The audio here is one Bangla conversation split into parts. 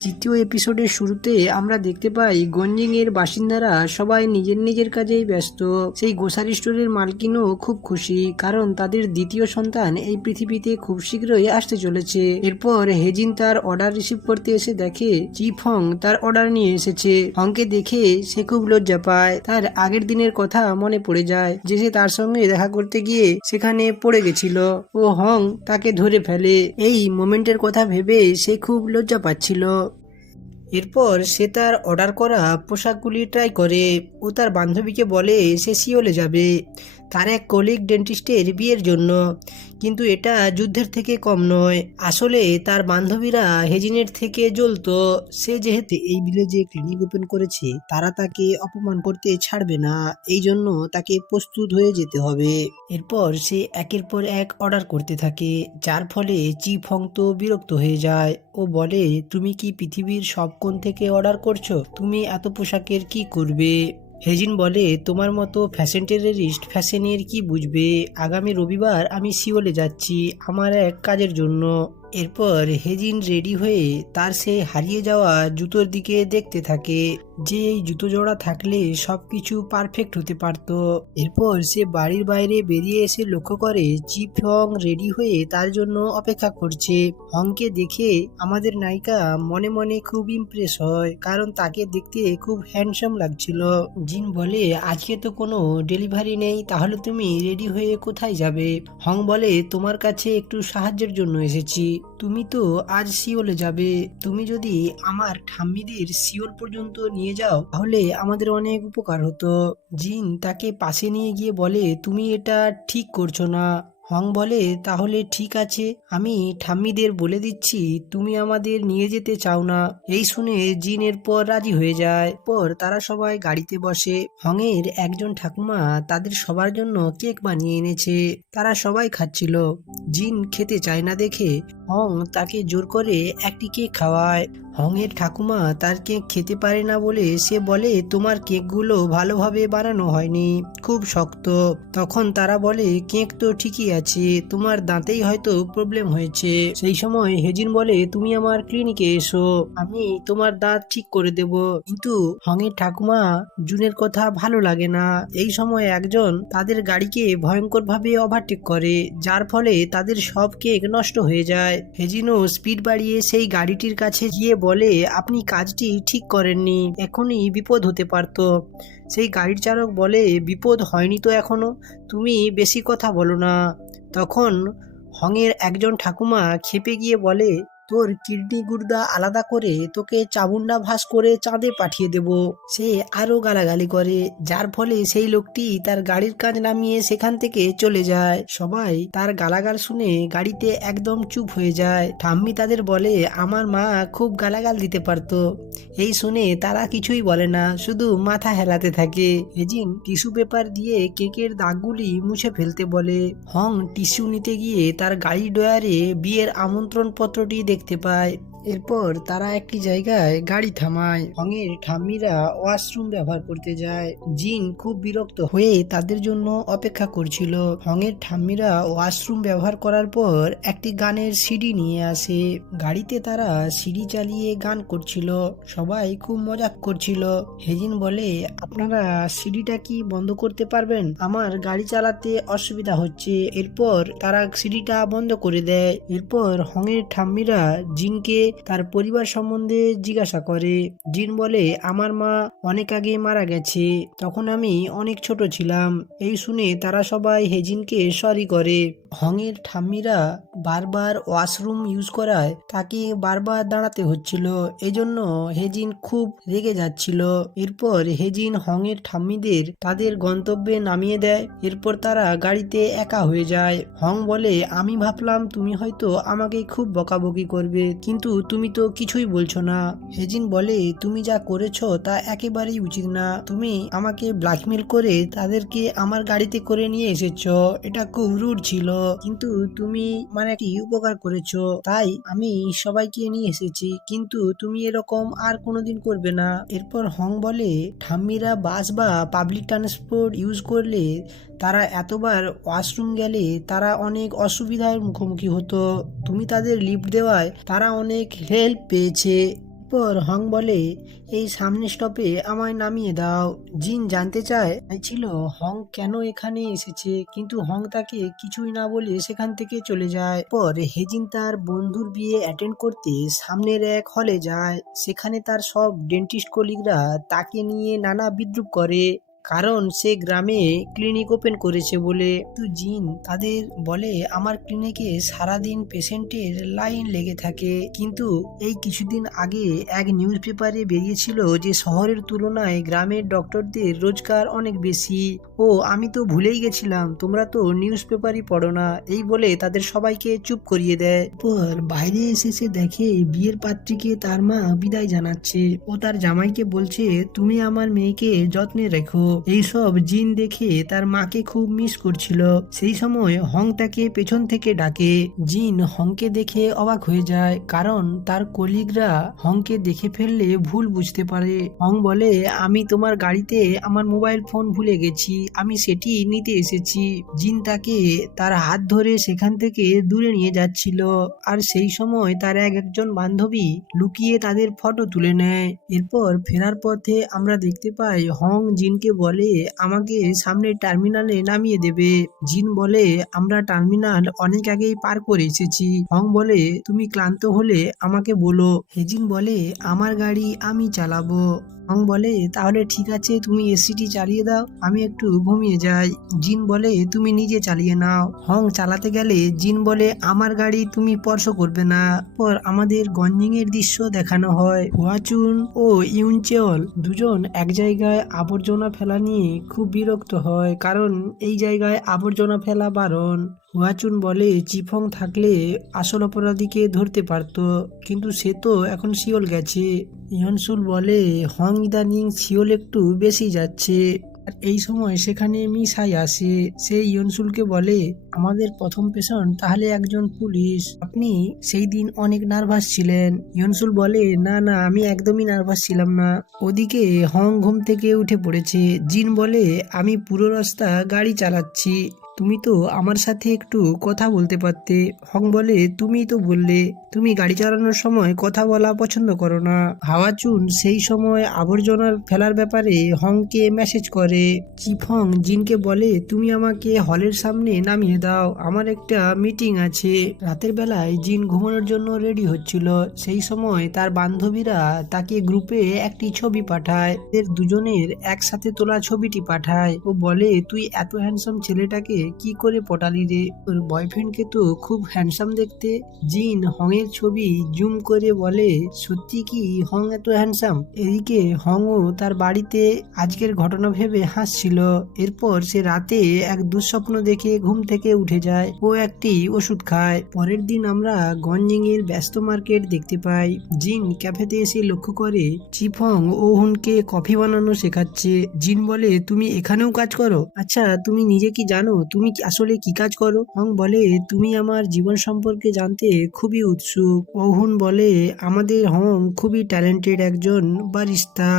তৃতীয় এপিসোডের শুরুতে আমরা দেখতে পাই গঞ্জিং এর বাসিন্দারা সবাই নিজের নিজের কাজেই ব্যস্ত। সেই গ্রোসারি স্টোরের মালকিনও খুব খুশি, কারণ তাদের দ্বিতীয় সন্তান এই পৃথিবীতে খুব শীঘ্রই আসতে চলেছে। এরপর হেজিন তার অর্ডার রিসিভ করতে এসে দেখে চিফ হং তার অর্ডার নিয়ে এসেছে। হংকে দেখে সে খুব লজ্জা পায়। তার আগের দিনের কথা মনে পড়ে যায় যে সে তার সঙ্গে দেখা করতে গিয়ে সেখানে পড়ে গেছিল ও হং তাকে ধরে ফেলে। এই মোমেন্টের কথা ভেবে সে খুব লজ্জা পাচ্ছিল। এরপর সে তার অর্ডার করা পোশাকগুলি ট্রাই করে ও তার বান্ধবীকে বলে সে সিওলে যাবে তার এক কলিগ ডেন্টিস্টের বিয়ের জন্য, কিন্তু এটা যুদ্ধের থেকে কম নয়। আসলে তার বান্ধবীরা হেজিনের থেকে জ্বলতো। সে যেহেতু এই ভিলেজে ক্লিনিক ওপেন করেছে, তারা তাকে অপমান করতে ছাড়বে না, এই জন্য তাকে প্রস্তুত হয়ে যেতে হবে। এরপর সে একের পর এক অর্ডার করতে থাকে, যার ফলে চিফ হং তো বিরক্ত হয়ে যায়। ও বলে, তুমি কি পৃথিবীর সব কোণ থেকে অর্ডার করছো? তুমি এত পোশাকের কি করবে? হেজিন বলে, তোমার মতো ফ্যাশন টেররিস্ট ফ্যাশনের কি বুঝবে? আগামী রবিবার আমি সিওলে যাচ্ছি আমার এক কাজের জন্য। এরপর হেজিন রেডি হয়ে তার সে হারিয়ে যাওয়া জুতোর দিকে দেখতে থাকে, যে এই জুতো জোড়া থাকলে সবকিছু পারফেক্ট হতে পারত। এরপর সে বাড়ির বাইরে বেরিয়ে এসে লক্ষ্য করে চিফ হং রেডি হয়ে তার জন্য অপেক্ষা করছে। হংকে দেখে আমাদের নায়িকা মনে মনে খুব ইমপ্রেস হয়, কারণ তাকে দেখতে খুব হ্যান্ডসাম লাগছিল। জিন বলে, আজকে তো কোনো ডেলিভারি নেই, তাহলে তুমি রেডি হয়ে কোথায় যাবে? হং বলে, তোমার কাছে একটু সাহায্যের জন্য এসেছি। তুমি তো আজ সিওলে যাবে, তুমি যদি আমার ঠাম্মিদের সিওল পর্যন্ত নিয়ে যাও তাহলে আমাদের অনেক উপকার হতো। জিন তাকে পাশে নিয়ে গিয়ে বলে, তুমি এটা ঠিক করছো না। হং বলে, তাহলে ঠিক আছে, আমি ঠাম্মিদের বলে দিচ্ছি তুমি আমাদের নিয়ে যেতে চাও না। এই শুনে জিন এরপর রাজি হয়ে যায়। পর তারা সবাই গাড়িতে বসে। হংয়ের একজন ঠাকুমা তাদের সবার জন্য কেক বানিয়ে এনেছে, তারা সবাই খাচ্ছিল। জিন খেতে চায় না দেখে হং তাকে জোর করে একটি কেক খাওয়ায়। হংয়ের ঠাকুমা তার কেক খেতে পারে না বলে সে বলে, তোমার কেকগুলো ভালোভাবে বানানো হয়নি, খুব শক্ত। তখন তারা বলে, কেক তো ঠিকই আছে, তোমার দাঁতেই হয়তো প্রবলেম হয়েছে। সেই সময় হেজিন বলে, তুমি আমার ক্লিনিকে এসো, আমি তোমার দাঁত ঠিক করে দেব। কিন্তু হংয়ের ঠাকুমা জুনের কথা ভালো লাগে না। এই সময় একজন তাদের গাড়িকে ভয়ঙ্কর ভাবে ওভারটেক করে, যার ফলে তাদের সব কেক নষ্ট হয়ে যায়। হেজিনও স্পিড বাড়িয়ে সেই গাড়িটির কাছে গিয়ে বলে, আপনি কাজটি ঠিক করেননি, এখনই বিপদ হতে পারত। সেই গাড়ির চালক বলে, বিপদ হয়নি তো এখনো, তুমি বেশি কথা বলো না। তখন হংয়ের একজন ঠাকুমা খেপে গিয়ে বলে, তোর কিডনি গুর্দা আলাদা করে তোকে চামুন্ডা ভাস করে চাঁদে পাঠিয়ে দেব। সে আরো গালাগালি করে, যার ফলে সেই লোকটি তার গাড়ির কাজ নামিয়ে সেখান থেকে চলে যায়। সবাই তার গালাগাল শুনে গাড়িতে একদম চুপ হয়ে যায়। ঠাম্মি তাদের বলে, আমার মা খুব গালাগাল দিতে পারতো। এই শুনে তারা কিছুই বলে না, শুধু মাথা হেলাতে থাকে। হেজিন টিস্যু পেপার দিয়ে কেকের দাগগুলি মুছে ফেলতে বলে। হং টিস্যু নিতে গিয়ে তার গাড়ির ডয়ারে বিয়ের আমন্ত্রণ পত্রটি দেখতে পায়। এরপর তারা একটি জায়গায় গাড়ি থামায়। হংয়ের ঠাম্মিরা ওয়াশরুম ব্যবহার করতে যায়। জিন খুব বিরক্ত হয়ে তাদের জন্য অপেক্ষা করছিল। হংয়ের ঠাম্মিরা ওয়াশরুম ব্যবহার করার পর একটি গানের সিডি নিয়ে আসে। গাড়িতে তারা সিডি চালিয়ে গান করছিল, সবাই খুব মজা করছিল। হেজিন বলে, আপনারা সিডিটা কি বন্ধ করতে পারবেন? আমার গাড়ি চালাতে অসুবিধা হচ্ছে। এরপর তারা সিডিটা বন্ধ করে দেয়। এরপর হংয়ের ঠাম্মিরা জিনকে তার পরিবার সম্বন্ধে জিজ্ঞাসা করে। জিন বলে, আমার মা অনেক আগে মারা গেছে, তখন আমি অনেক ছোট ছিলাম। এই শুনে তারা সবাই হেজিনকে সরি করে। হংয়ের ঠাম্মিরা বারবার ওয়াশরুম ইউজ করায় তাকে বারবার দাঁড়াতে হচ্ছিল, এজন্য হেজিন খুব রেগে যাচ্ছিল। এরপর হেজিন হংয়ের ঠাম্মিদের তাদের গন্তব্যে নামিয়ে দেয়। এরপর তারা গাড়িতে একা হয়ে যায়। হং বলে, আমি ভাবলাম তুমি হয়তো আমাকে খুব বকাবকি করবে, কিন্তু তুমি তো কিছুই বলছো না। হেজিন বলে, তুমি যা করেছো তা একেবারেই উচিত না, তুমি আমাকে ব্ল্যাকমেল করে তাদেরকে আমার গাড়িতে করে নিয়ে এসেছো, এটা খুব রুড ছিল, কিন্তু তুমি মানে কি উপকার করেছো, তাই আমি সবাইকে নিয়ে এসেছি, কিন্তু তুমি এরকম আর কোনোদিন করবে না। এরপর হং বলে, ঠাম্মিরা বাস বা পাবলিক ট্রান্সপোর্ট ইউজ করলে তারা এতবার ওয়াশরুম গেলে তারা অনেক অসুবিধার মুখোমুখি হতো, তুমি তাদের লিফট দেওয়ায় তারা অনেক হেল্প পেয়েছে। এরপর হং বলে এই সামনে স্টপে আমায় নামিয়ে দাও। জিন জানতে চাইছিল হং কেন এখানে এসেছে, কিন্তু হং তাকে কিছুই না বলে সেখান থেকে চলে যায়। পর হেজিন তার বন্ধুর বিয়ে অ্যাটেন্ড করতে সামনের এক হলে যায়। সেখানে তার সব ডেন্টিস্ট কলিগরা তাকে নিয়ে নানা বিদ্রূপ করে, কারণ সে গ্রামে ক্লিনিক ওপেন করেছে বলে। তো জিন তাদের বলে আমার ক্লিনিকে সারাদিন পেশেন্টের লাইন লেগে থাকে, কিন্তু এই কিছুদিন আগে এক নিউজ পেপারে বেরিয়েছিল যে শহরের তুলনায় গ্রামের ডক্টরদের রোজগার অনেক বেশি। ও আমি তো ভুলেই গেছিলাম, তোমরা তো নিউজ পেপারই পড়ো না। এই বলে তাদের সবাইকে চুপ করিয়ে দেয়। পর বাইরে এসে সে দেখে বিয়ের পাত্রীকে তার মা বিদায় জানাচ্ছে। ও তার জামাইকে বলছে তুমি আমার মেয়েকে যত্নে রেখো। এইসব জিন দেখে তার মাকে খুব মিস করছিল। সেই সময় হং তাকে পেছন থেকে ডাকে। জিন হংকে দেখে অবাক হয়ে যায়, কারণ তার কলিগরা হংকে দেখে ফেললে ভুল বুঝতে পারে। হং বলে আমি তোমার গাড়িতে আমার মোবাইল ফোন ভুলে গেছি, আমি সেটি নিতে এসেছি। জিন তাকে তার হাত ধরে সেখান থেকে দূরে নিয়ে যাচ্ছিল, আর সেই সময় তার একজন বান্ধবী লুকিয়ে তাদের ফটো তুলে নেয়। এরপর ফেরার পথে আমরা দেখতে পাই হং জিনকে বলে আমাকে সামনের টার্মিনালে নামিয়ে দেবে। জিন বলে আমরা টার্মিনাল অনেক আগেই পার করে এসেছি। হং বলে তুমি ক্লান্ত হলে আমাকে বলো। হেজিন বলে আমার গাড়ি আমি চালাবো। হং বলে তাহলে ঠিক আছে, তুমি এসিটি চালিয়ে দাও, আমি একটু ঘুমিয়ে যাই। জিন বলে তুমি নিজে চালিয়ে নাও। হং চালাতে গেলে জিন বলে আমার গাড়ি তুমি স্পর্শ করবে না। পর আমাদের গঞ্জিং এর দৃশ্য দেখানো হয়। হুয়াচুন ও ইউনচেওল দুজন এক জায়গায় আবর্জনা ফেলা নিয়ে খুব বিরক্ত হয়, কারণ এই জায়গায় আবর্জনা ফেলা বারণ। হুয়াচুন বলে চিফং থাকলে আসল অপরাধীকে ধরতে পারত, কিন্তু সে তো এখন সিওল গেছে। ইয়নসুল বলে হং ইদানিং সিওল একটু বেশি যাচ্ছে। আর এই সময় সেখানে মিসাই আসে। সে ইয়নসুলকে বলে আমাদের প্রথম পেশেন্ট তাহলে একজন পুলিশ, আপনি সেই দিন অনেক নার্ভাস ছিলেন। ইয়নসুল বলে না না, আমি একদমই নার্ভাস ছিলাম না। ওদিকে হং ঘুম থেকে উঠে পড়েছে। জিন বলে আমি পুরো রাস্তা গাড়ি চালাচ্ছি, তুমি তো আমার সাথে একটু কথা বলতে পারতে। হং বলে তুমি তো বললে তুমি গাড়ি চালানোর সময় কথা বলা পছন্দ করো না। হাওয়াচুন সেই সময় আবর্জনার ফেলার ব্যাপারে হংকে মেসেজ করে। চিফং জিনকে বলে তুমি আমাকে হলের সামনে নামিয়ে দাও, আমার একটা মিটিং আছে। রাতের বেলায় জিন ঘুমানোর জন্য রেডি হচ্ছিল। সেই সময় তার বান্ধবীরা তাকে গ্রুপে একটি ছবি পাঠায়। এর দুজনের একসাথে তোলা ছবিটি পাঠায়। ও বলে তুই এত হ্যান্ডসাম ছেলেটাকে কি করে পটালি রে, তোর বয়ফ্রেন্ডকে তো খুব হ্যান্ডসাম দেখতে। জিন হং এর ছবি জুম করে বলে সত্যি কি হং এত হ্যান্ডসাম? এদিকে হং ও তার বাড়িতে আজকের ঘটনা ভেবে হাসছিল। এরপর সে রাতে এক দুঃস্বপ্ন দেখে ঘুম থেকে উঠে যায় ও একটি ওষুধ খায়। পরের দিন আমরা গঞ্জিং এর ব্যস্ত মার্কেট দেখতে পাই। জিন ক্যাফেতে এসে লক্ষ্য করে চিফং ও হুনকে কফি বানানো শেখাচ্ছে। জিন বলে তুমি এখানেও কাজ করো? আচ্ছা তুমি নিজে কি জানো তুমি আসলে কি কাজ করো? হং বলে তুমি আমার জীবন সম্পর্কে জানতে খুবই উৎসুক। ওহুন বলে আমাদের হং খুবই ট্যালেন্টেড একজন বারিস্তা,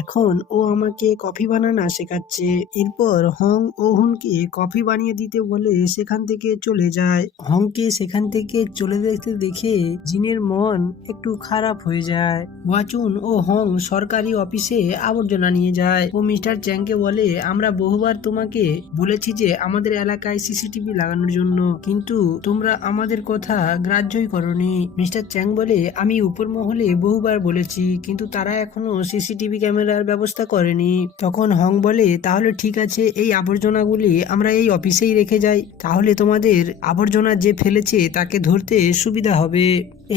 এখন ও আমাকে কফি বানানো শেখাচ্ছে। এরপর হং ও হুনকে কফি বানিয়ে দিতে বলে সেখান থেকে চলে যায়। হংকে সেখান থেকে চলে যেতে দেখে জিনের মন একটু খারাপ হয়ে যায়। ওয়াচুন ও হং সরকারি অফিসে আবর্জনা নিয়ে যায়। ও মিস্টার চ্যাংকে বলে আমরা বহুবার তোমাকে বলেছি যে আমাদের এলাকায় সিসিটিভি লাগানোর জন্য, কিন্তু তোমরা আমাদের কথা গ্রাহ্যই করনি। মিস্টার চ্যাং বলে আমি উপর মহলে বহুবার বলেছি, কিন্তু তারা এখনো সিসিটিভি ক্যামেরার ব্যবস্থা করেনি। তখন হং বলে তাহলে ঠিক আছে, এই আবর্জনাগুলি আমরা এই অফিসেই রেখে যাই, তাহলে তোমাদের আবর্জনা যে ফেলেছে তাকে ধরতে সুবিধা হবে।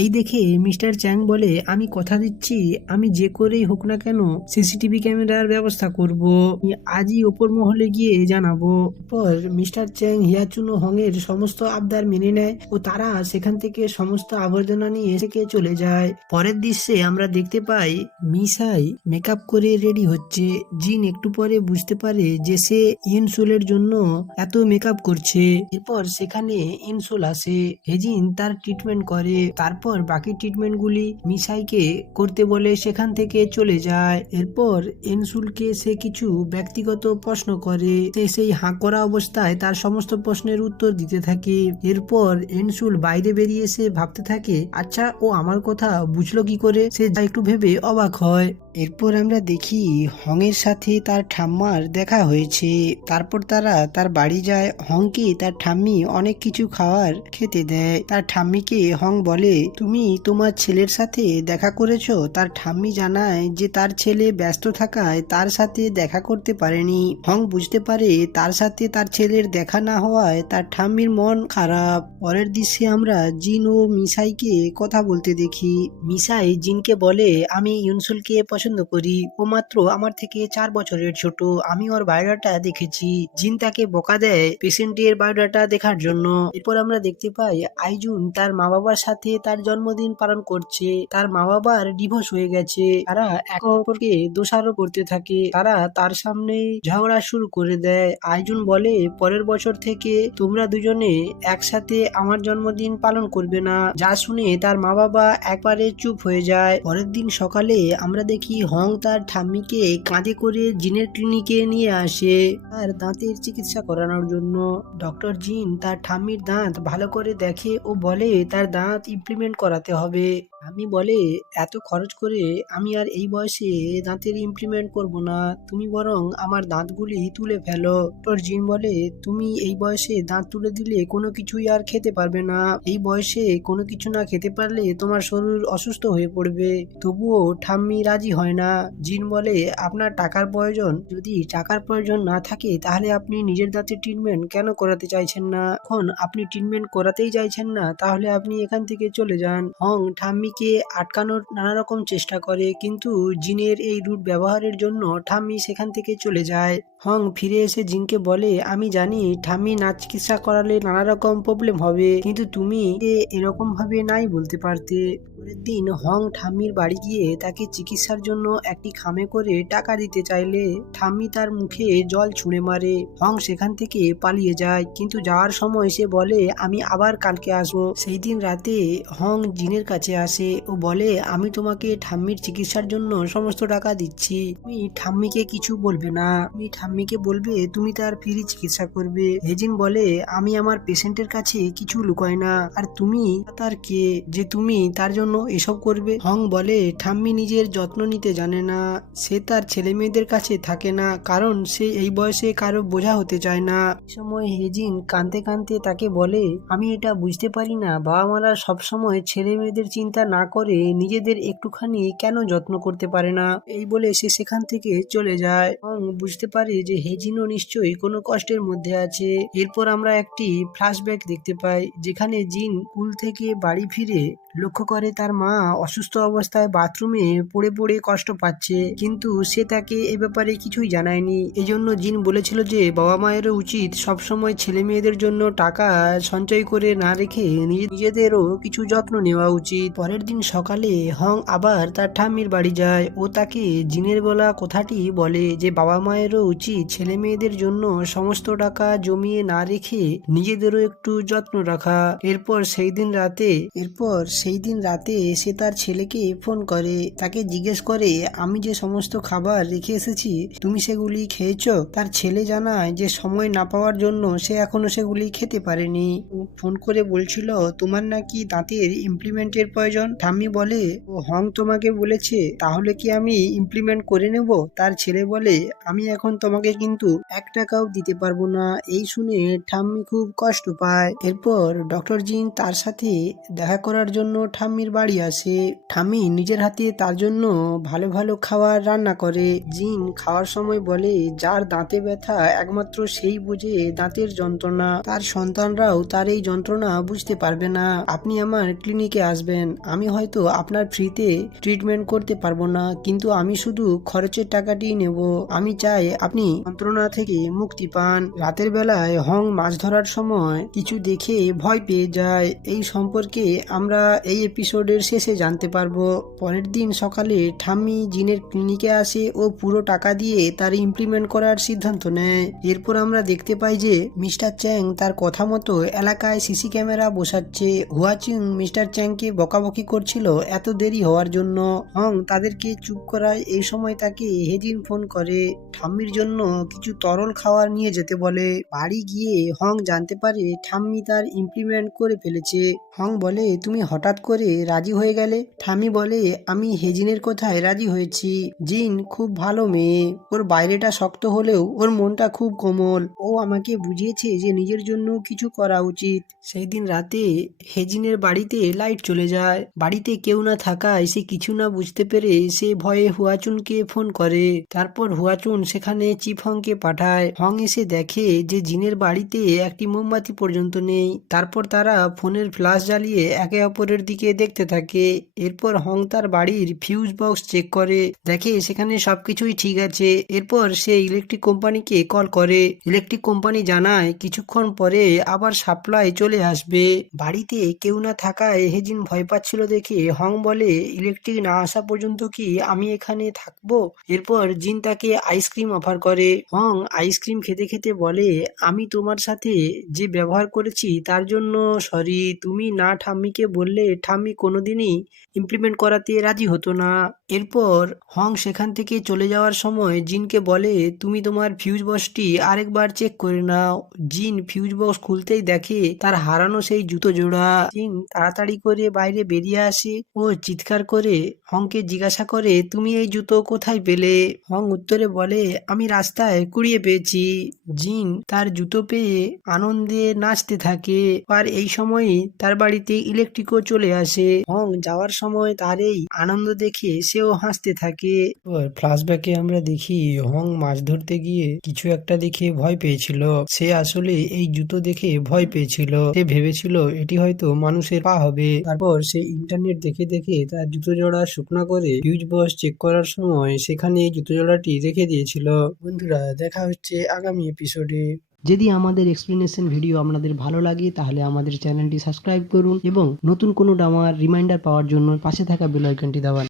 এই দেখে মিস্টার চ্যাং বলে আমি কথা দিচ্ছি আমি যে করেই হোক না কেন সিসিটিভি ক্যামেরার ব্যবস্থা করব, আজই ওপর মহলে গিয়ে জানাবো। পর মিস্টার চ্যাং হিয়াচুন ও হং এর সমস্ত আবদার মেনে নেয় ও তারা সেখান থেকে সমস্ত আবর্জনা নিয়ে থেকে চলে যায়। পরের দৃশ্যে আমরা দেখতে পাই মিসাই মেকআপ করে রেডি হচ্ছে। জিন একটু পরে বুঝতে পারে যে সে ইনসুলের জন্য এত মেকআপ করছে। এরপর সেখানে ইনসুল আসে। হেজিন তার ট্রিটমেন্ট করে। তারপর তারপর বাকি ট্রিটমেন্টগুলি মিসাইকে করতে বলে সেখান থেকে চলে যায়। এরপর এনসুলকে সে কিছু ব্যক্তিগত প্রশ্ন করে, সে সেই হাঁ করা অবস্থায় তার সমস্ত প্রশ্নের উত্তর দিতে থাকে। এরপর এনসুল বাইরে বেরিয়ে এসে ভাবতে থাকে, আচ্ছা ও আমার কথা বুঝলো কি করে, সে যা একটু ভেবে অবাক হয়। এরপর আমরা দেখি হংয়ের সাথে তার ঠাম্মার দেখা হয়েছে। তারপর তারা তার বাড়ি যায়। হংকে তার ঠাম্মি অনেক কিছু খাওয়ার খেতে দেয়। তার ঠাম্মিকে হং বলে, তুমি তোমার ছেলের সাথে দেখা করেছো? তার ঠাম্মি জানায় যে তার ছেলে ব্যস্ত থাকায় তার সাথে দেখা করতে পারেনি। হং বুঝতে পারে তার সাথে তার ছেলের দেখা না হওয়ায় তার ঠাম্মির মন খারাপ। পরের দৃশ্যে আমরা জিন ও মিসাইকে কথা বলতে দেখি। মিসাই জিনকে বলে, আমি ইউনসুলকে পছন্দ করি, ও মাত্র আমার থেকে 4 বছরের ছোট, আমি ওর বায়োডাটা দেখেছি। জিন তাকে বকা দেয় পেশেন্টের বায়োডাটা দেখার জন্য। এরপর আমরা দেখতে পাই আইজুন তার মা বাবার সাথে তার জন্মদিন পালন করছে। তার মা বাবার ডিভোর্স হয়ে গেছে। তারা একে অপরকে দোষারোপ করতে থাকে। তারা তার সামনে ঝগড়া শুরু করে দেয়। আইজুন বলে, পরের বছর থেকে তোমরা দুজনে একসাথে আমার জন্মদিন পালন করবে না। যা শুনে তার মা বাবা একবারে চুপ হয়ে যায়। পরের দিন সকালে আমরা দেখি হং তার ঠাম্মিকে কাঁধে করে জিনের ক্লিনিকে নিয়ে আসে তার দাঁতের চিকিৎসা করানোর জন্য। ডক্টর জিন তার ঠাম্মির দাঁত ভালো করে দেখে ও বলে তার দাঁত ইমপ্লিমেন্ট করাতে হবে। আমি বলে, এত খরচ করে আমি আর এই বয়সে দাঁতের ইমপ্লিমেন্ট করব না, তুমি বরং আমার দাঁতগুলি তুলে ফেলো। ডক্টর জিন বলে, তুমি এই বয়সে দাঁত তুলে দিলে কোনো কিছুই আর খেতে পারবে না। এই বয়সে কোনো কিছু না খেতে পারলে তোমার শরীর অসুস্থ হয়ে পড়বে। তবুও ঠাম্মি রাজি হয় না। জিন বলে, আপনার টাকার প্রয়োজন, যদি টাকার প্রয়োজন না থাকে তাহলে আপনি নিজের দাঁতের ট্রিটমেন্ট কেন করাতে চাইছেন না? এখন আপনি ট্রিটমেন্ট করাতেই চাইছেন না, তাহলে আপনি এখান থেকে চলে যান। হং ঠাম্মিকে আটকানোর নানা রকম চেষ্টা করে, কিন্তু জিনের এই রুট ব্যবহারের জন্য ঠাম্মি সেখান থেকে চলে যায়। হং ফিরে এসে জিনকে বলে, আমি জানি ঠাম্মি না চিকিৎসা করালে নানা রকম প্রবলেম হবে, কিন্তু তুমি এরকম ভাবে নাই বলতে পারতে। পরের দিন হং ঠাম্মির বাড়ি গিয়ে তাকে চিকিৎসার জন্য একটি খামে করে টাকা দিতে চাইলে ঠাম্মি তার মুখে জল ছুঁড়ে মারে। হং সেখান থেকে পালিয়ে যায়, কিন্তু যাওয়ার সময় সে বলে, আমি আবার কালকে আসবো। সেই দিন রাতে হং জিনের কাছে আসে ও বলে, আমি তোমাকে ঠাম্মির চিকিৎসার জন্য সমস্ত টাকা দিচ্ছি, তুমি ঠাম্মিকে কিছু বলবে না, তুমি ঠাম্মিকে বলবে তুমি তার ফ্রি চিকিৎসা করবে। হেজিন বলে, আমি আমার পেশেন্টের কাছে কিছু লুকাই না, আর তুমি তার কে যে তুমি তার জন্য এসব করবে? হং বলে, ঠাম্মি নিজের যত্ন নিতে জানে না, সে তার ছেলে মেয়েদের কাছে থাকে না, কারণ সে এই বয়সে কারো বোঝা হতে চায় না। এই সময় হেজিন কাঁদতে কাঁদতে তাকে বলে, আমি এটা বুঝতে পারি না, বাবা মারা সবসময় ছেলে মেয়েদের চিন্তা না করে নিজেদের একটুখানি কেন যত্ন করতে পারে না। এই বলে সে সেখান থেকে চলে যায়। হং বুঝতে পারে যে হেজিনও নিশ্চয়ই কোনো কষ্টের মধ্যে আছে। এরপর আমরা একটি ফ্ল্যাশব্যাক দেখতে পাই, যেখানে জিন স্কুল থেকে বাড়ি ফিরে লক্ষ্য করে তার মা অসুস্থ অবস্থায় বাথরুমে পড়ে পড়ে কষ্ট পাচ্ছে, কিন্তু সে তাকে এ ব্যাপারে কিছুই জানায়নি। এজন্য জিন বলেছিল যে বাবা মায়েরও উচিত সবসময় ছেলে মেয়েদের জন্য টাকা সঞ্চয় করে না রেখে নিজেদেরও কিছু যত্ন নেওয়া উচিত। পরের দিন সকালে হং আবার তার ঠাম্মির বাড়ি যায় ও তাকে জিনের বলা কথাটি বলে যে বাবা মায়েরও উচিত ছেলে মেয়েদের জন্য সমস্ত টাকা জমিয়ে না রেখে নিজেদেরও একটু যত্ন রাখা। এরপর সেই দিন রাতে সে তার ছেলেকে ফোন করে, তাকে জিজ্ঞেস করে, আমি যে সমস্ত খাবার রেখে এসেছি তুমি সেগুলি খেয়েছো? তার ছেলে জানায় যে সময় না পাওয়ার জন্য সে এখনো সেগুলি খেতে পারেনি। ফোন করে বলছিল তোমার নাকি দাঁতের ইমপ্লিমেন্টের প্রয়োজন। ঠাম্মি বলে, ও হং তোমাকে বলেছে, তাহলে কি আমি ইমপ্লিমেন্ট করে নেব? তার ছেলে বলে, আমি এখন তোমাকে কিন্তু 1 টাকাও দিতে পারবো না। এই শুনে ঠাম্মি খুব কষ্ট পায়। এরপর ডক্টর জিন তার সাথে দেখা করার জন্য ঠাম্মির বাড়ি আসে। ঠাম্মি নিজের হাতে তার জন্য ভালো ভালো খাবার রান্না করে। জিন খাওয়ার সময় বলে, যার দাঁতে ব্যথা একমাত্র সেই বুঝে দাঁতের যন্ত্রণা, তার সন্তানরাও তার এই যন্ত্রণা বুঝতে পারবে না। আপনি আমার ক্লিনিকে আসবেন, আমি হয়তো আপনার ফ্রিতে ট্রিটমেন্ট করতে পারবো না, কিন্তু আমি শুধু খরচের টাকাটি নেব। আমি চাই আপনি যন্ত্রণা থেকে মুক্তি পান। রাতের বেলায় হং মাছ ধরার সময় কিছু দেখে ভয় পেয়ে যায়। এই সম্পর্কে আমরা এই এপিসোডের শেষে জানতে পারবো। পরের দিন সকালে ঠাম্মি জিনের ক্লিনিকে আসে ও পুরো টাকা দিয়ে তার ইমপ্লিমেন্ট করার সিদ্ধান্ত নেয়। এরপর আমরা দেখতে পাই যে মিস্টার চ্যাং তার কথা মতো এলাকায় সিসি ক্যামেরা বসাচ্ছে। হুয়াচুং মিস্টার চ্যাংকে বকাবকি করছিল এত দেরি হওয়ার জন্য। হং তাদেরকে চুপ করায়। এই সময় তাকে হেজিন ফোন করে ঠাম্মির জন্য কিছু তরল খাবার নিয়ে যেতে বলে। বাড়ি গিয়ে হং জানতে পারে ঠাম্মি তার ইমপ্লিমেন্ট করে ফেলেছে। হং বলে, তুমি হঠাৎ করে রাজি হয়ে গেলে? ঠাম্মি বলে, আমি হেজিনের কথায় রাজি হয়েছি। জিন খুব ভালো মেয়ে, ওর বাইরেটা শক্ত হলেও ওর মনটা খুব কোমল। ও আমাকে বুঝিয়েছে যে নিজের জন্য কিছু করা উচিত। সেই দিন রাতে হেজিনের বাড়িতে লাইট চলে যায়। বাড়িতে কেউ না থাকায় সে কিছু না বুঝতে পেরে সে ভয়ে হুয়াচুনকে ফোন করে। তারপর হুয়াচুন সেখানে চিফ হংকে পাঠায়। হং এসে দেখে যে জিনের বাড়িতে একটি মোমবাতি পর্যন্ত নেই। তারপর তারা ফোনের ফ্ল্যাশ জ্বালিয়ে একে অপরের দিকে দেখতে থাকে। এরপর হং তার বাড়ির ফিউজ বক্স চেক করে, দেখে সেখানে সবকিছুই ঠিক আছে। এরপর সে ইলেকট্রিক কোম্পানিকে কল করে। ইলেকট্রিক কোম্পানি জানায় কিছুক্ষণ পরে আবার সাপ্লাই চলে আসবে। বাড়িতে কেউ না থাকায় হেজিন ভয় পাচ্ছিল দেখে হং বলে, ইলেকট্রিক না আসা পর্যন্ত কি আমি এখানে থাকবো? এরপর জিন তাকে আইসক্রিম অফার করে। হং আইসক্রিম খেতে খেতে বলে, আমি তোমার সাথে যে ব্যবহার করেছি তার জন্য সরি। তুমি না ঠাম্মিকে বললে ঠাম্মি কোনোদিনই ইমপ্লিমেন্ট করাতে রাজি হতো না। এরপর হং সেখান থেকে চলে যাওয়ার সময় জিনকে বলে, তুমি তোমার ফিউজ বক্সটি আরেকবার চেক করে নাও। জিন ফিউজ বক্স খুলতেই দেখে তার হারানো সেই জুতো জোড়া। জিন তাড়াতাড়ি করে বাইরে বেরিয়ে আসে ও চিৎকার করে হংকে জিজ্ঞাসা করে, তুমি এই জুতো কোথায় পেলে? হং উত্তরে বলে, আমি রাস্তায় কুড়িয়ে পেয়েছি। জিন তার জুতো পেয়ে আনন্দে নাচতে থাকে। আর এই সময়ই তার বাড়িতে ইলেকট্রিকও চলে আসে। হং যাওয়ার সময় তার এই আনন্দ দেখে সেও হাসতে থাকে। ফ্ল্যাশব্যাকে আমরা দেখি হং মাছ ধরতে গিয়ে কিছু একটা দেখে ভয় পেয়েছিল। সে আসলে এই জুতো দেখে ভয় পেয়েছিল। সে ভেবেছিল এটি হয়তো মানুষের পা হবে। তারপর সে ইন্টারনেট দেখে দেখে তার জুতো জোড়া শুকনা করে ফিউজ বক্স চেক করার সময় সেখানে এই জুতো জোড়াটি রেখে দিয়েছিল। বন্ধুরা, দেখা হচ্ছে আগামী এপিসোডে। যদি আমাদের এক্সপ্লেনেশন ভিডিও আপনাদের ভালো লাগে তাহলে আমাদের চ্যানেলটি সাবস্ক্রাইব করুন এবং নতুন কোনো ড্রামার রিমাইন্ডার পাওয়ার জন্য পাশে থাকা বেল আইকনটি দাবান।